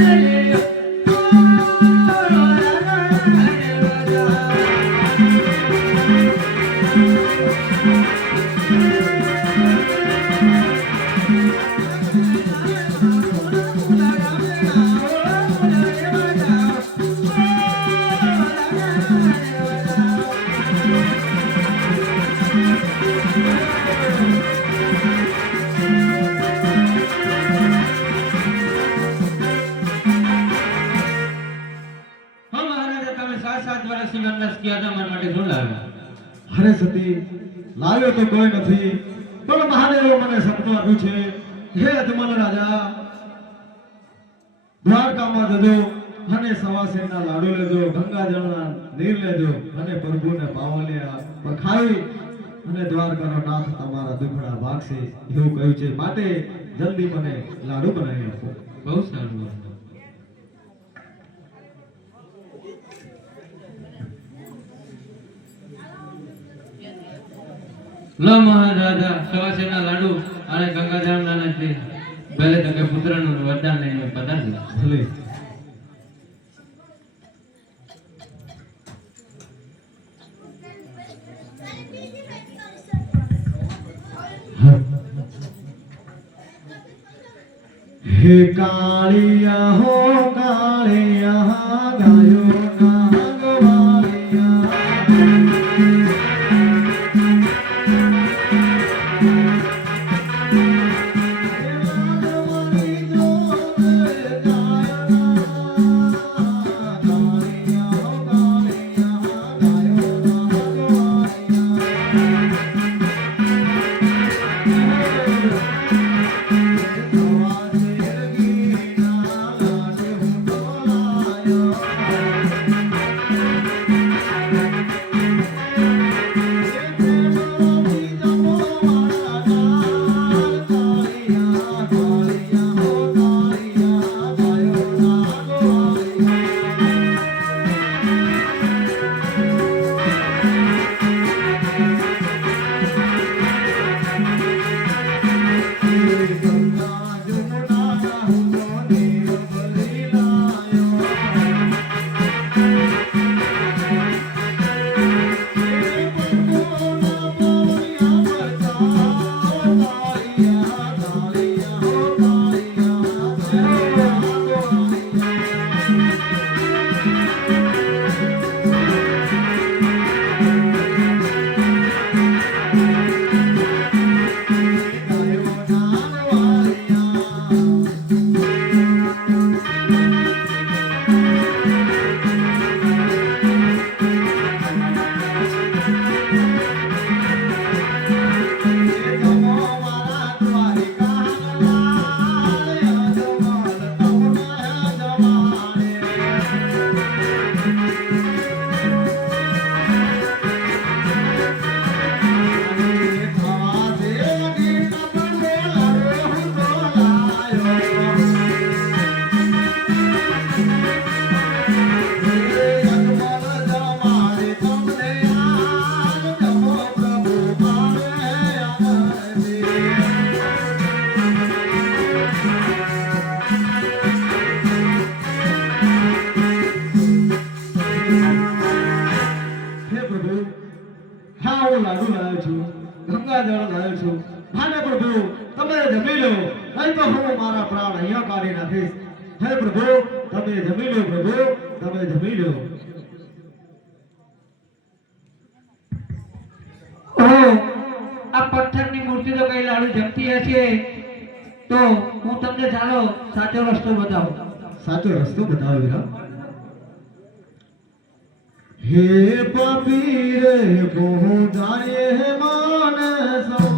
રે અજમલ રાજા. દ્વારકામાં જજો અને સવાસેના લાડુ લેજો, ગંગાજળના નીર લેજો અને પ્રભુને પાવલે પખાવી અને દ્વારકાનો નાથ તમારા દુખડા ભાગશે. એવું કહ્યું છે. માટે જલ્દી મને લાડુ બનાવી આપો. બહુ સારું. લો મહારાજા સવાસેના લાડુ અને ગંગાધામ નથી. ભલે તકે પુત્રનું વરદાન લઈને પધારજો ભલે. હે કાળિયા હો કાળિયા ગાયો. પથ્થરની મૂર્તિ તો કઈ લાડુ જમતી હશે? તો હું તમને ચાલો સાચો રસ્તો બતાવો. સાચો રસ્તો બતાવો વિરા. હે પાપી રે હે માનસા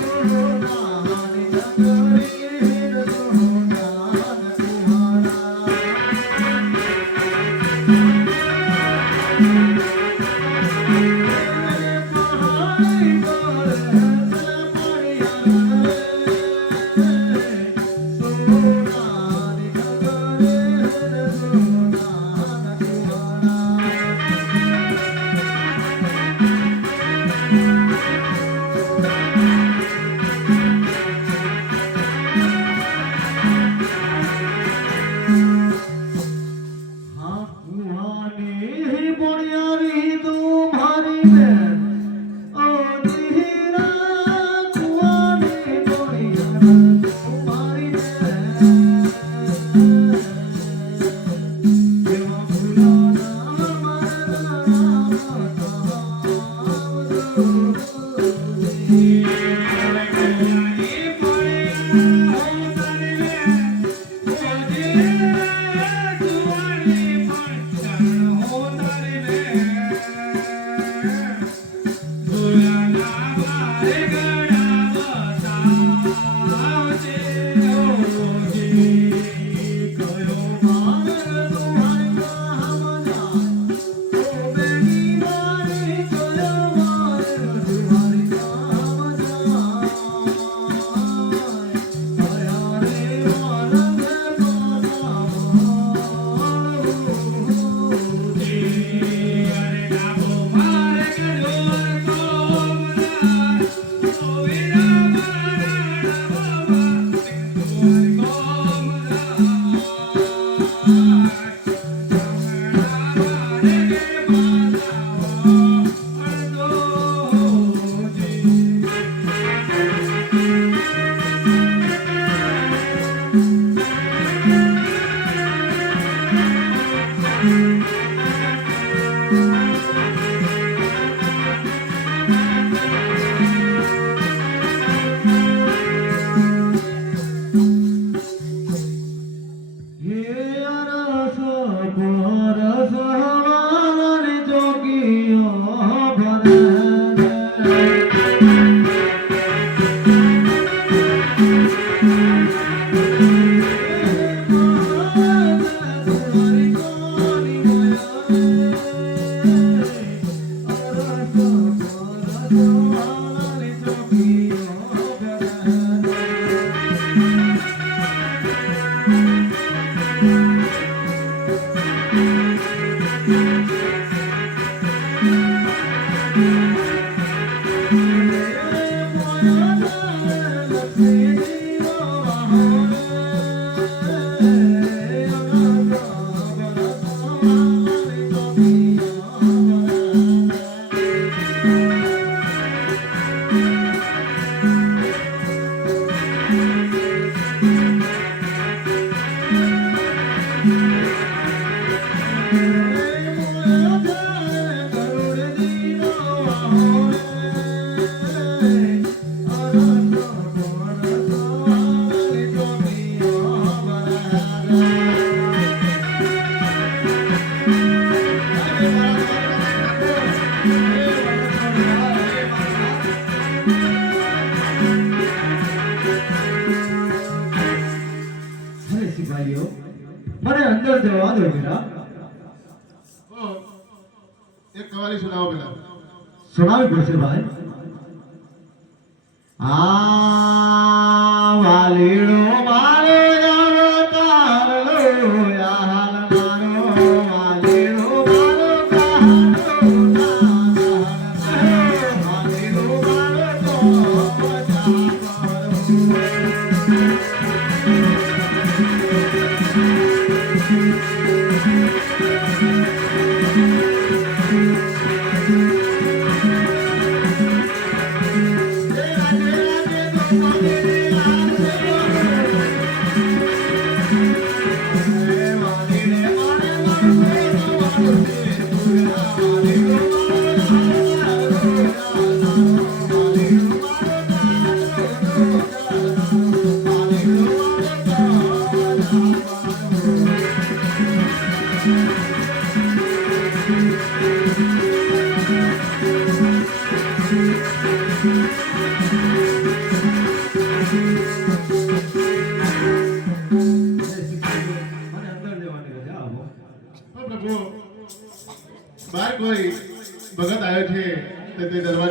Corona. એક કવાલી સુનાવો પડશે ભાઈ આ વાલીડો મારો Thank લો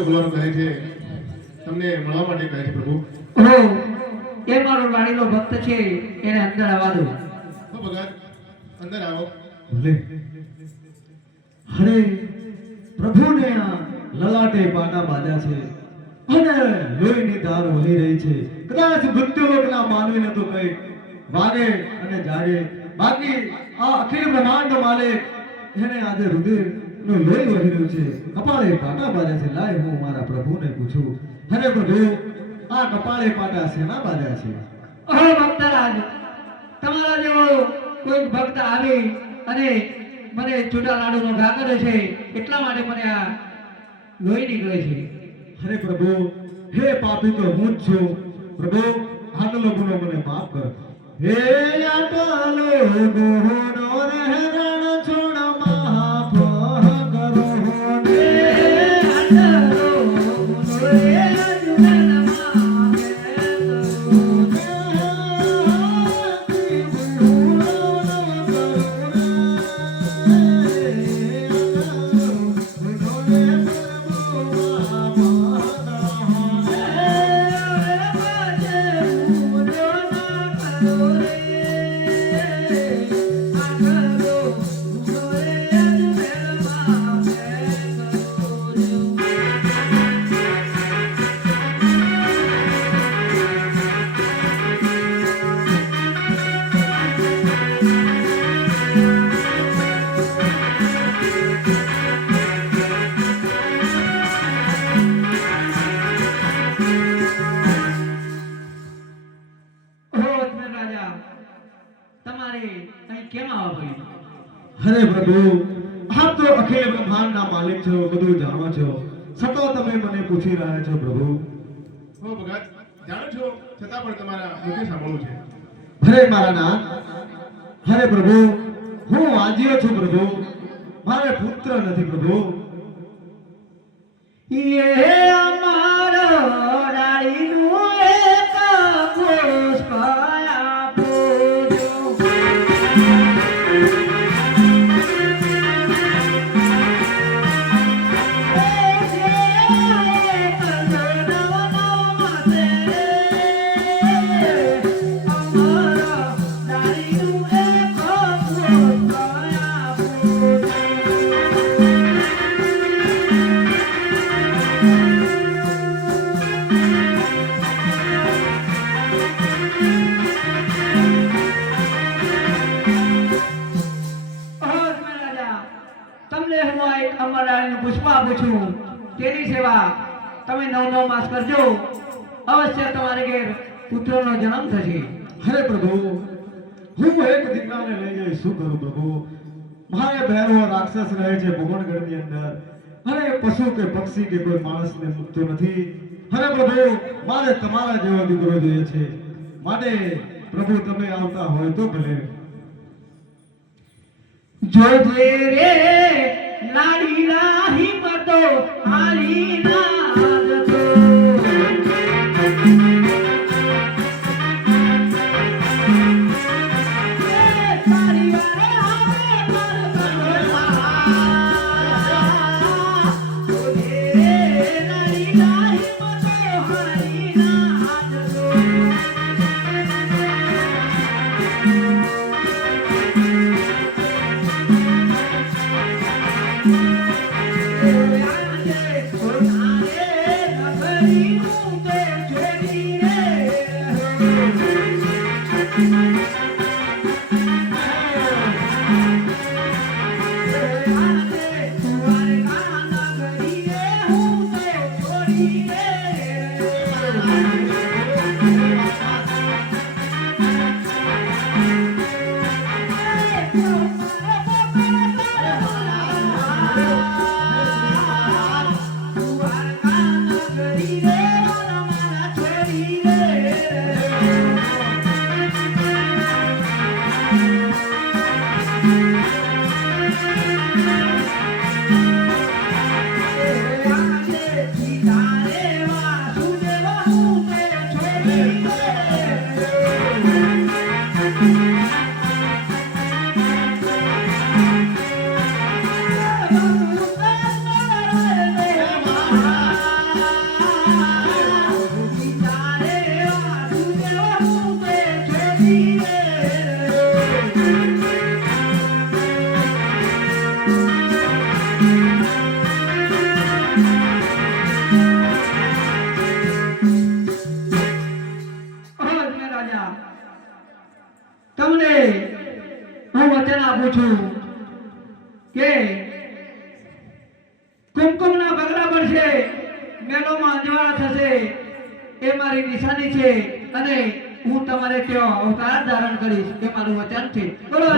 દરવાજો ખોલવાનો કહે છે. તમને મળવા માટે કહે છે પ્રભુ. ઓહો એ મારો વાણીનો ભક્ત છે એને અંદર આવવા દો. તો ભગત અંદર આવો. ભલે. હરે પ્રભુને લલાટે પાટા બાંધ્યા છે. અને લોહીની ધાર વહી રહી છે. કદાચ મૃત્યુલોકના માનવીને તો કઈ વાગે અને જાડે બાકી આ અખિલ બ્રહ્માંડ માલિક એને આજે રુધિર નું લોહી વહી રહ્યું છે. કપાળે પાટા બાંધ્યા છે. લાય હું મારા પ્રભુને પૂછું. હરે પ્રભુ આ કપાળે પાટા શેના બાંધ્યા છે? અહો ભક્તરાજ તમારા જેવો કોઈ ભક્ત આવે અને મને છૂટા લાડુનો ઘા કરે છે એટલા માટે મને આ લોહી નીકળે છે. હરે પ્રભુ હે પાપી તો હું જ છું. પ્રભુ આટલો ગુનો મને માફ કર. હે આટલો ગુનો રહેરણ હરે પ્રભુ આપ તો અખિલ બ્રહ્માંડના માલિક છો બધું જાણો છો. છતાં તમે મને પૂછી રહ્યા છો પ્રભુ. હો ભગત જાણો છો છતાં પણ તમારા મુખે સાંભળવું છે. હરે મારા નાથ હરે પ્રભુ હું વાંજીયો છું પ્રભુ. મારે પુત્ર નથી પ્રભુ. ये અમારો ડાળીનું નવ કરજો. અવશ્ય તમારે ઘેર પુત્રનો જન્મ થશે. હરે પ્રભુ હું એક દીકરાને લઈ જઈ શું કરું પ્રભુ? મારે ભેરો રાક્ષસ રહે છે ભગવાનગઢની અંદર. અને પશુ કે પક્ષી કે કોઈ માણસને મૂકતો નથી. હરે પ્રભુ મારે તમારા જેવો દીકરો જોઈએ છે. માટે પ્રભુ તમે આવતા હોય તો ભલે. જોજે રે લાડીલા હિંમતો હારી નાદતો કુમકુમના બગલા પડશે મેલોમાં અંજવાળા થશે. એ મારી નિશાની છે અને હું તમારે ત્યાં અવતાર ધારણ કરીશ. એ મારું વચન છે. બોલો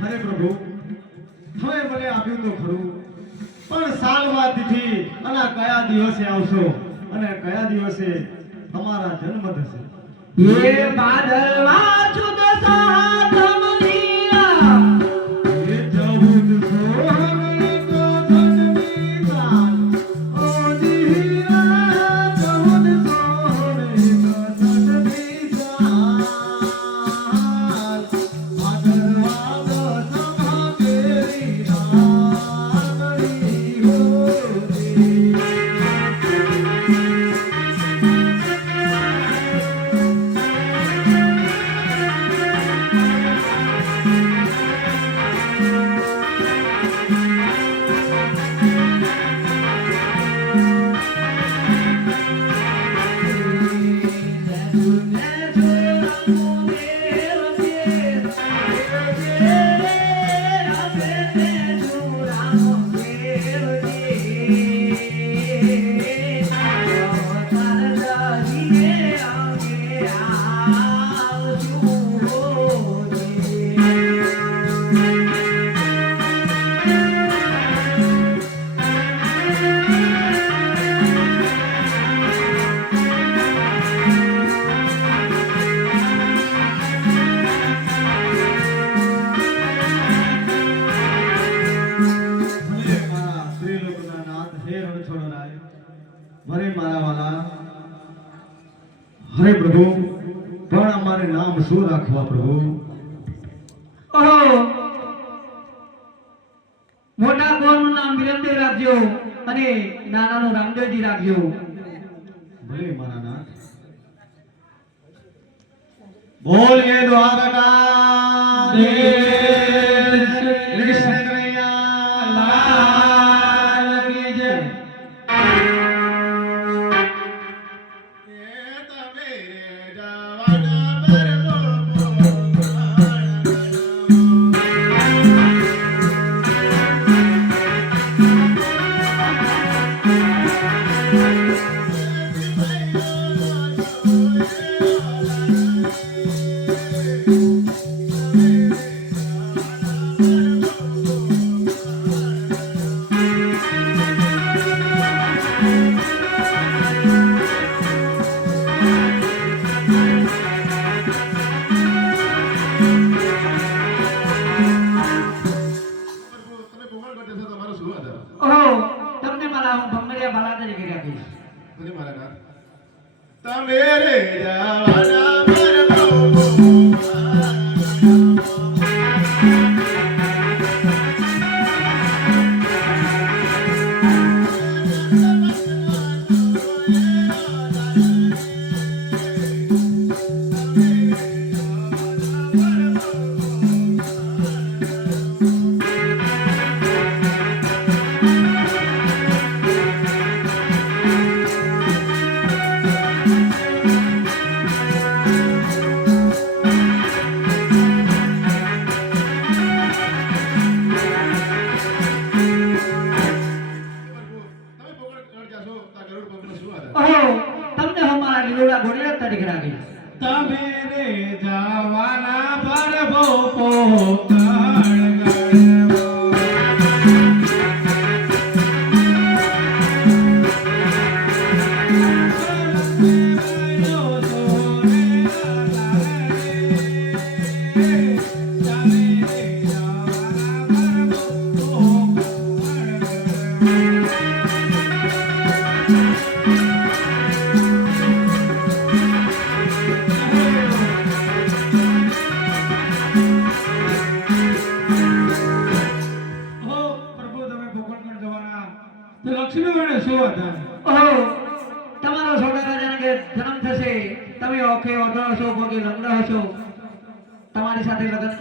હરે પ્રભુ હવે મને આપ્યું તો ખરું. પણ સાલમાં તિથિ અને કયા દિવસે આવશો? અને કયા દિવસે તમારા જન્મ થશે? એ બાદલમાં છુદ સાધમનીયા અને નાનાનું રામદેવજી રાખજો ભલે મારા નાથ. બોલીએ દ્વારકા દેશ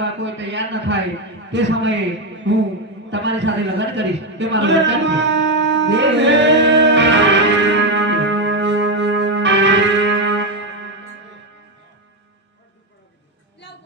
કરવા કોઈ તૈયાર ન થાય તે સમયે હું તમારી સાથે લગ્ન કરીશ. તે મારું એ.